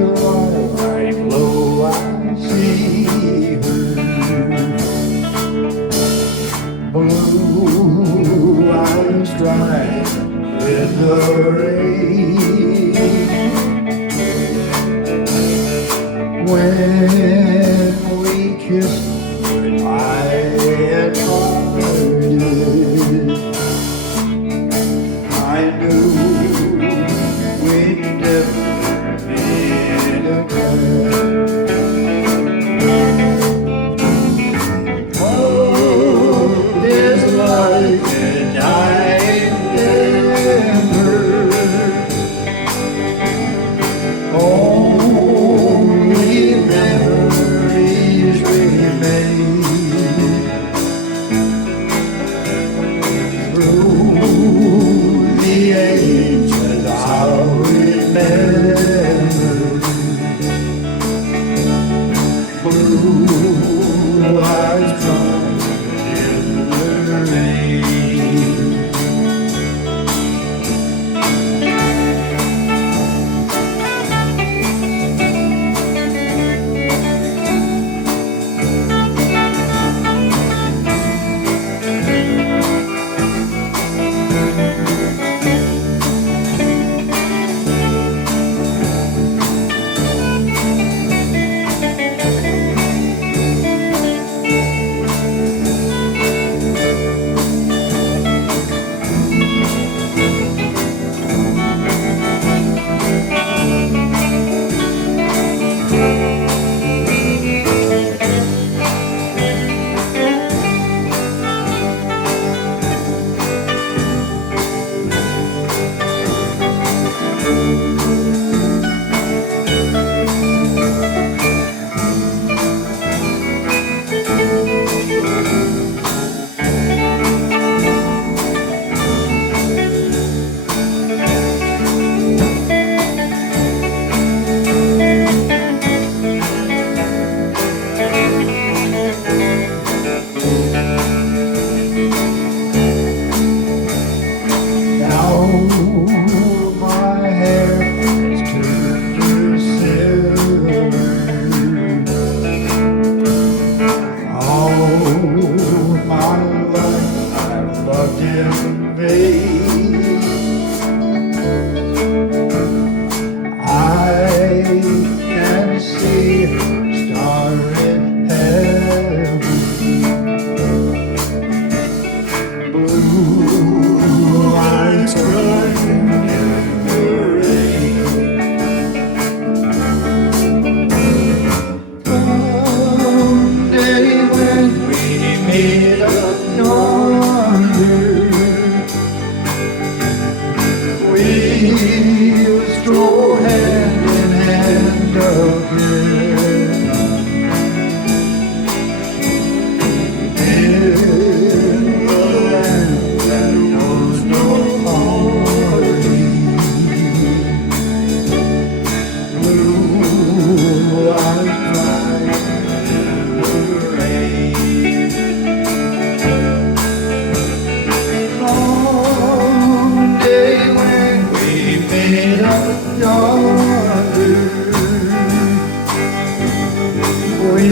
Twilight glow, I see her. Blue eyes dry in the rain. When we kissed goodbye and parted, I knew we'd never meet again. Oh, is like a dying ember. Only memories remain. Through the ages I'll remember. Blue eyes crying in the rain. My hair has turned to silver. All my life I've loved in vain. I can see a star in heaven. Blue eyes crying in the rain. Someday when we meet up yonder, we'll stroll hand in hand again. In the land that knows no parting. Blue eyes crying in the rain. Someday when we meet up yonder, we